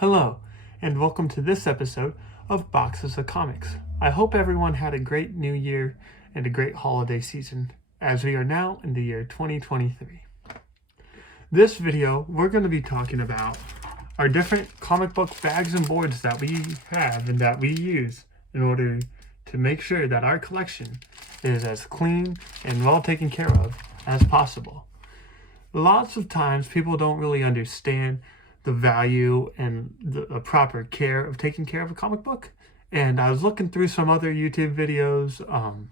Hello, and welcome to this episode of Boxes of Comics. I hope everyone had a great new year and a great holiday season, as we are now in the year 2023. This video, we're going to be talking about our different comic book bags and boards that we have and that we use in order to make sure that our collection is as clean and well taken care of as possible. Lots of times people don't really understand the value and the proper care of taking care of a comic book. And I was looking through some other YouTube videos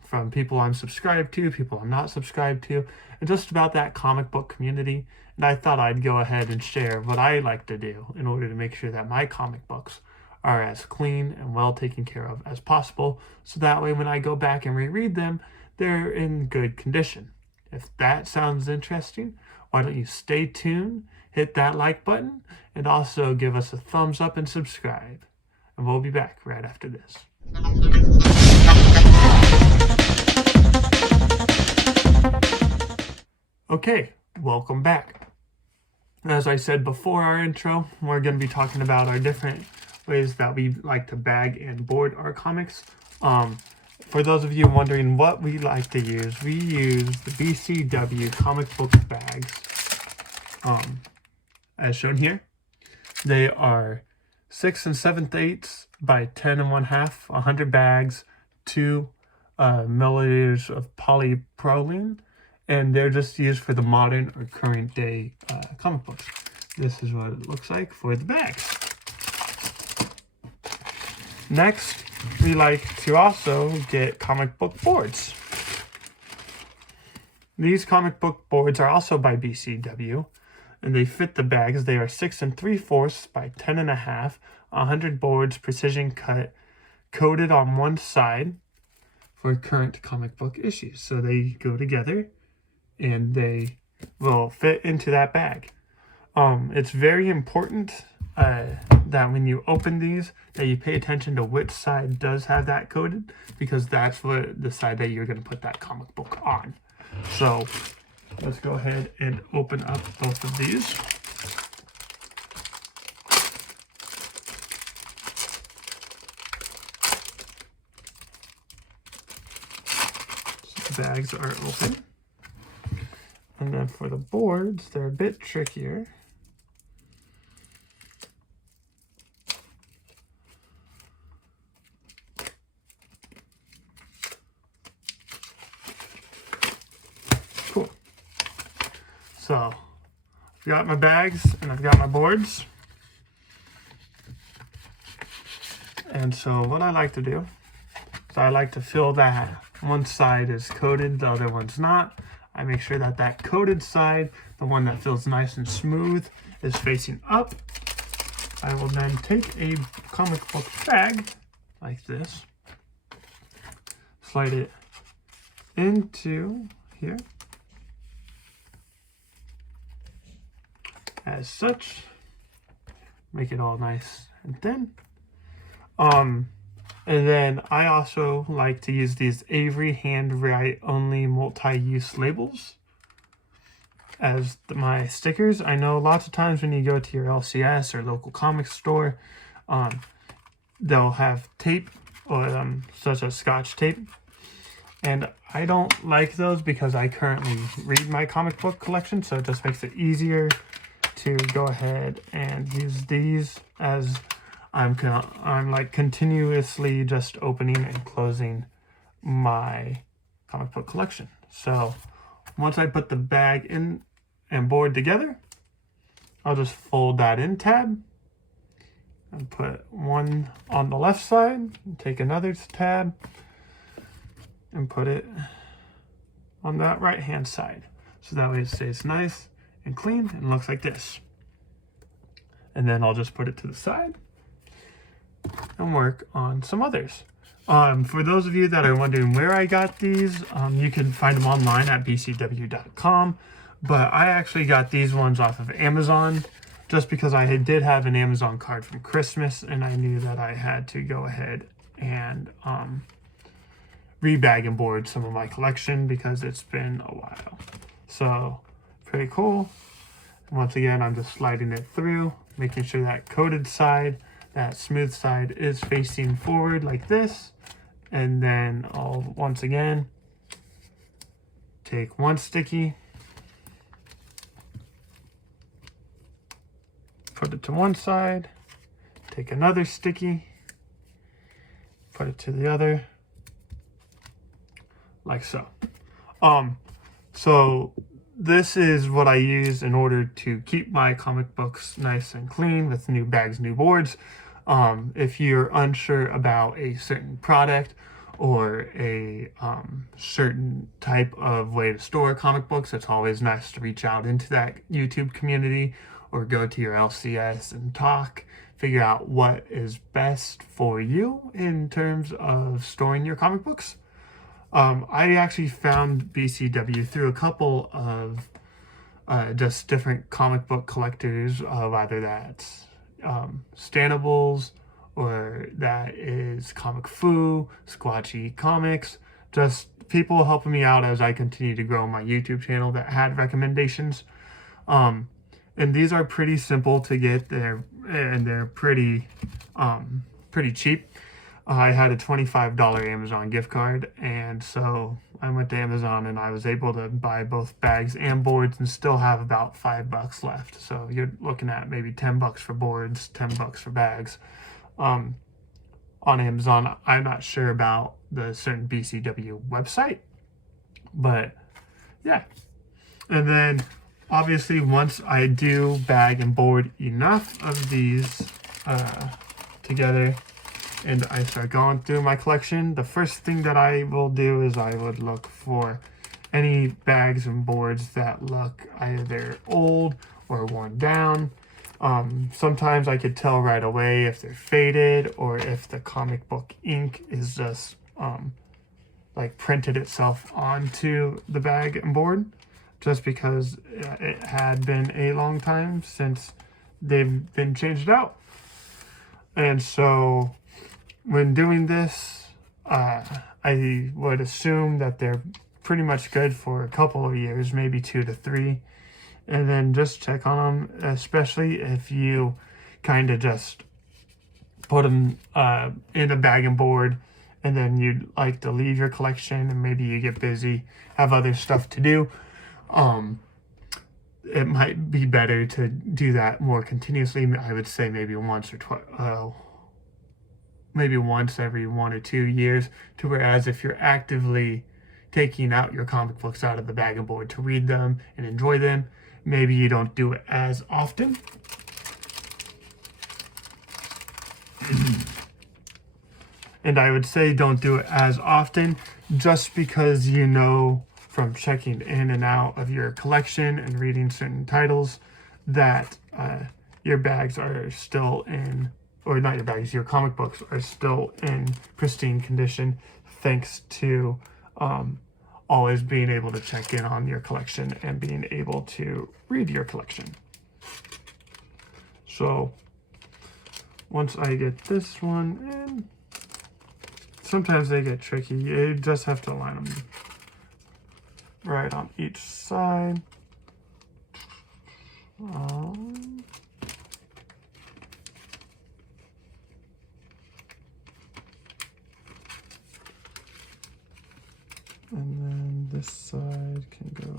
from people I'm subscribed to, people I'm not subscribed to, and just about that comic book community. And I thought I'd go ahead and share what I like to do in order to make sure that my comic books are as clean and well taken care of as possible. So that way when I go back and reread them, they're in good condition. If that sounds interesting, why don't you stay tuned, hit that like button, and also give us a thumbs up and subscribe. And we'll be back right after this. Okay, welcome back. As I said before our intro, we're going to be talking about our different ways that we like to bag and board our comics. For those of you wondering what we like to use, we use the BCW comic book bags, as shown here. They are 6 7/8 by 10 1/2, 100 bags, 2 milliliters of polypropylene, and they're just used for the modern or current day comic books. This is what it looks like for the bags. Next, we like to also get comic book boards. These comic book boards are also by BCW, and they fit the bags. They are 6 3/4 by 10 1/2, 100 boards, precision cut, coated on one side for current comic book issues. So they go together and they will fit into that bag. It's very important that when you open these, that you pay attention to which side does have that coated, because that's what the side that you're going to put that comic book on. So let's go ahead and open up both of these. So the bags are open. And then for the boards, they're a bit trickier. Cool. So I've got my bags and I've got my boards. And so what I like to do is I like to feel that one side is coated, the other one's not. I make sure that that coated side, the one that feels nice and smooth, is facing up. I will then take a comic book bag like this, slide it into here as such, make it all nice and thin. And then I also like to use these Avery handwrite only multi-use labels as my stickers. I know lots of times when you go to your LCS or local comic store, they'll have tape or such as Scotch tape. And I don't like those because I currently read my comic book collection, so it just makes it easier to go ahead and use these, as I'm like continuously just opening and closing my comic book collection. So once I put the bag in and board together, I'll just fold that in tab and put one on the left side, and take another tab and put it on that right hand side. So that way it stays nice and clean and looks like this. And then I'll just put it to the side and work on some others. For those of you that are wondering where I got these, you can find them online at bcw.com, but I actually got these ones off of Amazon just because I did have an Amazon card from Christmas, and I knew that I had to go ahead and rebag and board some of my collection because it's been a while. So pretty cool. Once again, I'm just sliding it through, making sure that coated side, that smooth side is facing forward like this. And then I'll once again take one sticky, put it to one side, take another sticky, put it to the other, like so. So this is what I use in order to keep my comic books nice and clean with new bags, new boards. If you're unsure about a certain product or a certain type of way to store comic books, it's always nice to reach out into that YouTube community or go to your LCS and talk, figure out what is best for you in terms of storing your comic books. I actually found BCW through a couple of just different comic book collectors of either that's Standables or that is Comic Fu, Squatchy Comics, just people helping me out as I continue to grow my YouTube channel that had recommendations. And these are pretty simple to get there, and they're pretty cheap. I had a $25 Amazon gift card, and so I went to Amazon and I was able to buy both bags and boards and still have about $5 left. So you're looking at maybe $10 for boards, $10 for bags. On Amazon, I'm not sure about the certain BCW website, but yeah. And then obviously once I do bag and board enough of these together, and I start going through my collection, the first thing that I will do is I would look for any bags and boards that look either old or worn down. Sometimes I could tell right away if they're faded or if the comic book ink is just like printed itself onto the bag and board, just because it had been a long time since they've been changed out. And so when doing this, I would assume that they're pretty much good for a couple of years, maybe 2 to 3. And then just check on them, especially if you kind of just put them in a bag and board and then you'd like to leave your collection and maybe you get busy, have other stuff to do. It might be better to do that more continuously. I would say maybe once or twice. Maybe once every 1 or 2 years, to whereas if you're actively taking out your comic books out of the bag and board to read them and enjoy them, maybe you don't do it as often. And I would say don't do it as often just because you know from checking in and out of your collection and reading certain titles that your bags are still in, or not your bags, your comic books are still in pristine condition, thanks to always being able to check in on your collection and being able to read your collection. So once I get this one in, sometimes they get tricky. You just have to line them right on each side. And then this side can go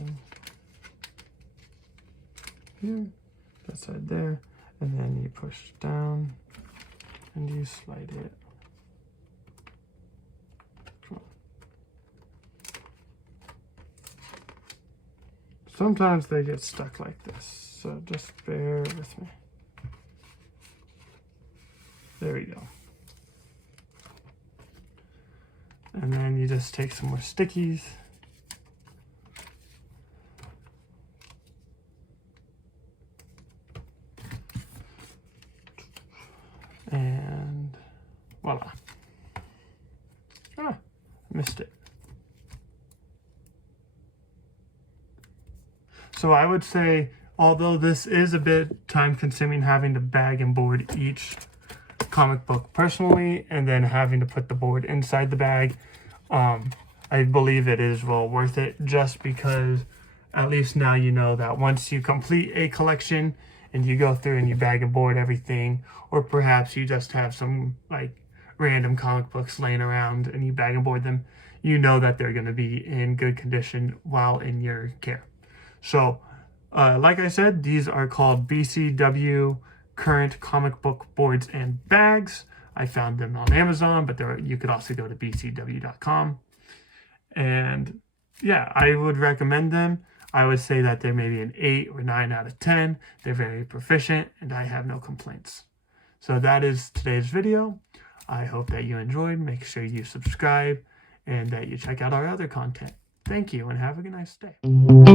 here, that side there, and then you push down and you slide it. Come on. Sometimes they get stuck like this, so just bear with me. There we go. And then you just take some more stickies. And voila. Ah, missed it. So I would say, although this is a bit time consuming having to bag and board each comic book personally and then having to put the board inside the bag, I believe it is well worth it, just because at least now you know that once you complete a collection and you go through and you bag and board everything, or perhaps you just have some like random comic books laying around and you bag and board them, you know that they're going to be in good condition while in your care. So like I said, these are called BCW Current Comic Book Boards and Bags. I found them on Amazon, but you could also go to bcw.com. And yeah, I would recommend them. I would say that they're maybe an 8 or 9 out of 10. They're very proficient, and I have no complaints. So that is today's video. I hope that you enjoyed. Make sure you subscribe and that you check out our other content. Thank you, and have a nice day.